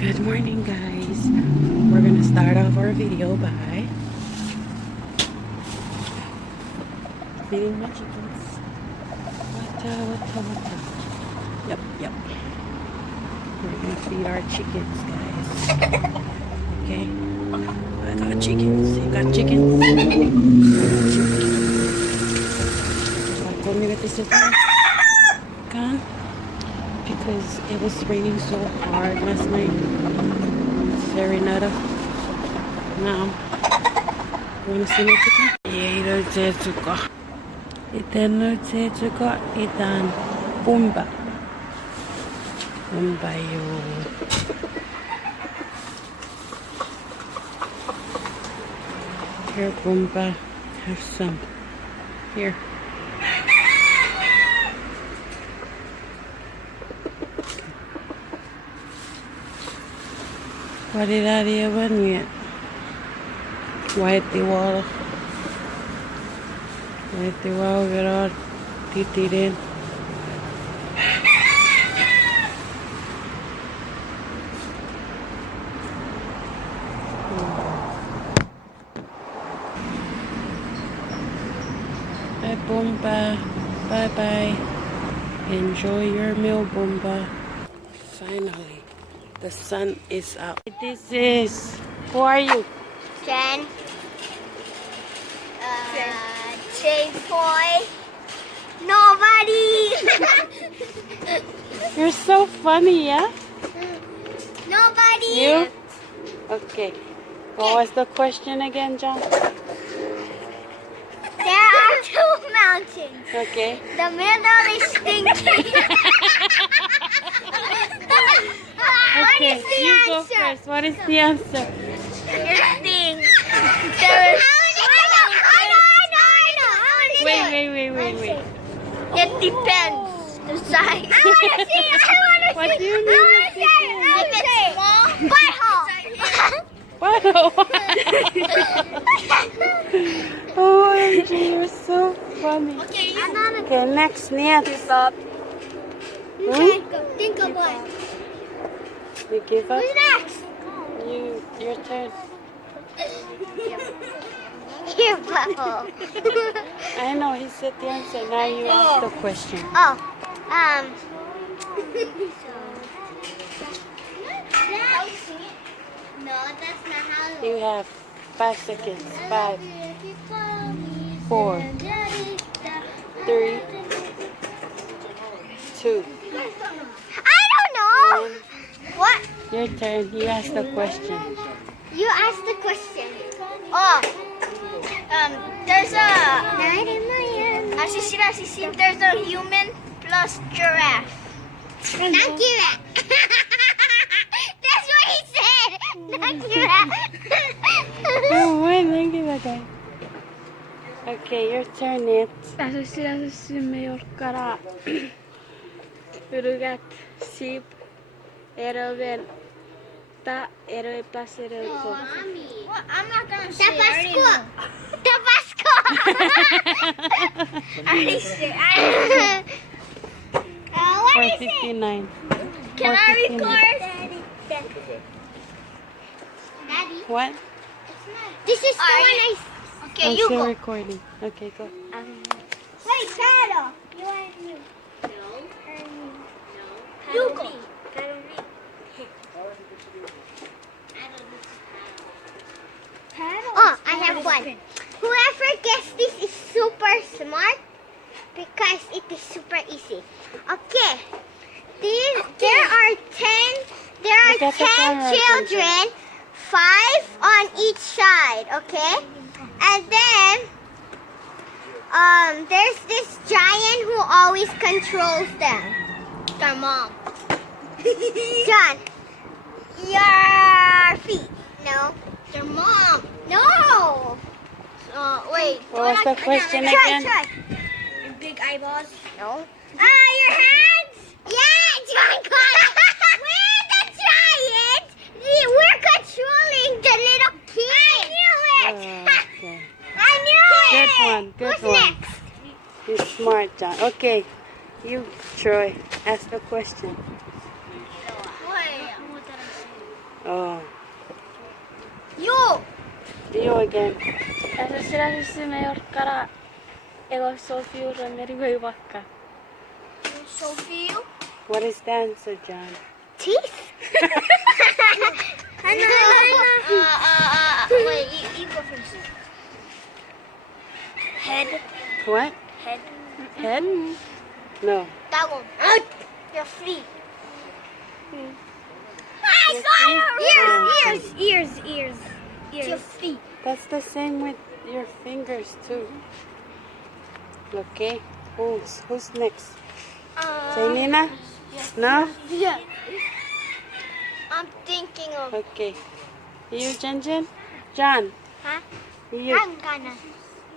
Good morning, guys. We're gonna start off our video by feeding my chickens. Wata. Yep. We're gonna feed our chickens, guys. Okay. I got chickens. You got chickens? I told me that this is gone because it was raining so hard last night. Serenata. Now, you wanna see my chicken? 얘를 재주고, 이단을 재주고, 이단 봄바요. Here, Boomba, have some. Here. What did I do when yet? Wipe the wall. Get all teeth in. Bye, Boomba. Bye. Enjoy your meal, Boomba. Finally, the sun is out. Who are you? Jen. J-boy. Nobody. You're so funny, yeah? Nobody. You? Okay. What was the question again, John? There are two mountains. Okay. The middle is stinky. Okay, you go first. What is the answer? It stinks. Wait. It depends. The size. I want to see. What do you mean? If it's small, What? OMG, you're so funny. Okay, next, next. Think of one. You give up? Who's next? Your turn. Your butthole. I know, he said the answer. Now you ask the question. No, that's not how. You have 5 seconds. 5, 4, 3, 2. I don't know. 1. What? Your turn. You ask the question. You asked the question. Oh. There's Esisin, there's a human plus giraffe. Not giraffe. That's what he said. Not giraffe. Oh, wait, thank you, that guy. Okay, your turn, Nate. Esisin mayor kara. Urugat, sip, eroven, ta, eroe pasero. Well, I'm not gonna say Tabasco. I already said. What is it? 4:59. Can I record? Daddy. What? This is the one I. Okay, I'm you still go. recording. Okay, go. Wait, paddle. You want you? No. You go. Oh, I have one. Whoever gets this is super smart because it is super easy. Okay. There are 10 children, 5 on each side, okay? And then there's this giant who always controls them. Their mom. John, your feet. No. Their mom. No. Wait. What was the question again? Try. Your big eyeballs. No. Your hands. Yeah, John got it. We're the giant. We're controlling the little kid. I knew it. Okay. I knew it. Good Who's one. next? You're smart, John. Okay, you, Troy, ask the question. See you again. Sophia? What is the answer, John? Teeth? I know. Wait, you go first. Head. What? Head. Head? No. That one. Your feet. Ears. Your feet. That's the same with your fingers too. Okay. Who's next? Nina? No? Yeah. I'm thinking of. Okay. You, Jen? John? Huh? You? I'm gonna.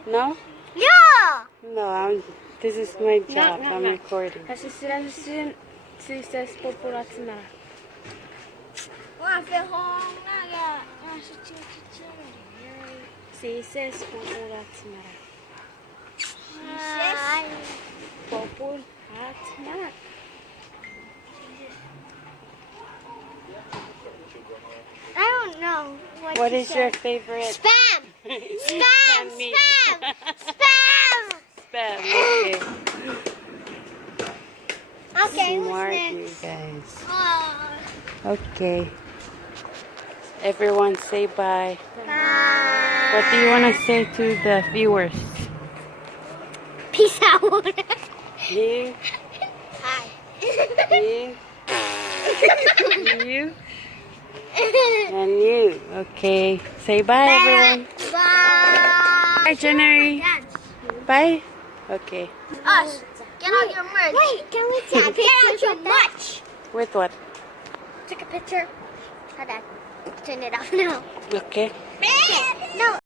No? Yeah. No, this is my job. I'm recording. I don't know. What is your favorite? Spam! Spam! Meat. Spam! Spam. Okay. Okay, Smart, who's you next? guys. Oh. Okay. Everyone say bye. Bye. What do you want to say to the viewers? Peace out. You, Hi. you, you, and you. Okay. Say bye, everyone. Bye. Bye, JeNi. Dance. Bye. Okay. Us. Get out your merch. Wait, can we take a picture? Get out your merch. With what? Take a picture. Hold on. Turn it off now. Okay. No.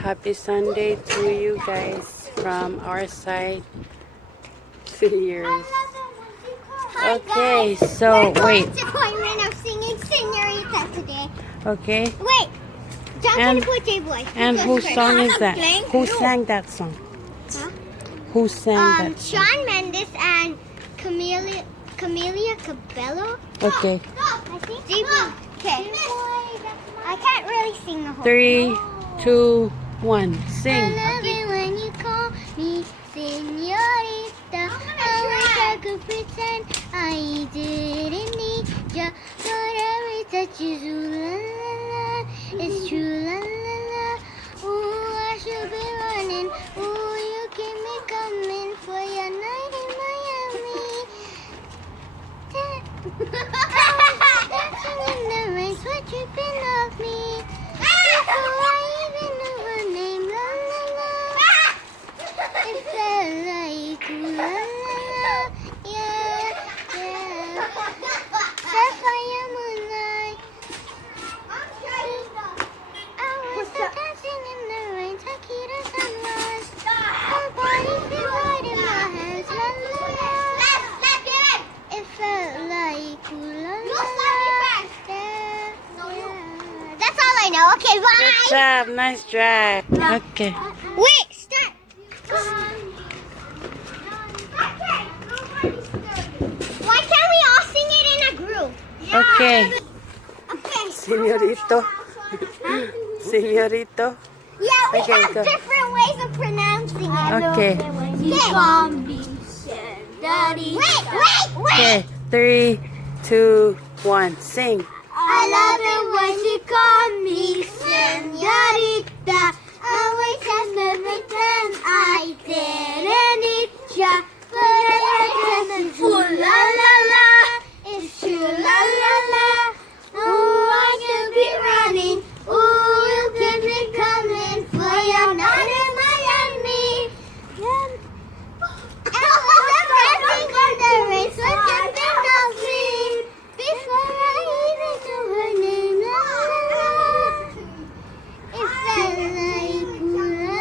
Happy Sunday to you guys from our side to yours. Okay, so wait. We're going to singing Senorita today. Okay. Wait. John's And- gonna put J-Boy. And whose song is that? Who sang? sang that song? Huh? Who sang that song? Shawn Mendes and Camila Cabello. Okay. I think. J-Boy. Okay. I can't really sing the whole 3, 2, 1. I Sing. love it when you call me Senorita. I wish I could pretend I didn't need ya. But every touch is ooh la la la. It's true la la la. Ooh, I should be running. Ooh, you keep me coming for your night in Miami. Dancing in the rain, sweat dripping off me. Before I even knew her name, la la la. It felt like ooh la la la, yeah, yeah. Sapphire moonlight. I was dancing in the rain, taquita sunrise. Her body fit right in my hands, la la la. It felt like ooh la la la, yeah, yeah. That's all I know. Okay, Good bye. job. Nice drive. Okay. Wait, start. Why can't we all sing it in a group? Okay. Okay. Señorito. Señorito. Yeah, we Okay, have go. different ways of pronouncing it. Okay. Wait. Okay. 3, 2, 1. Sing. I love it when she called me Senorita. I wish I could pretend I didn't need ya. But I pretend ooh la la la. It's true la la la. Ooh, I could be running. Ooh, you keep me coming for your night in Miami. I was dancing in the rain, so jumping off me. Before I even knew her name, la la la. It felt like ooh la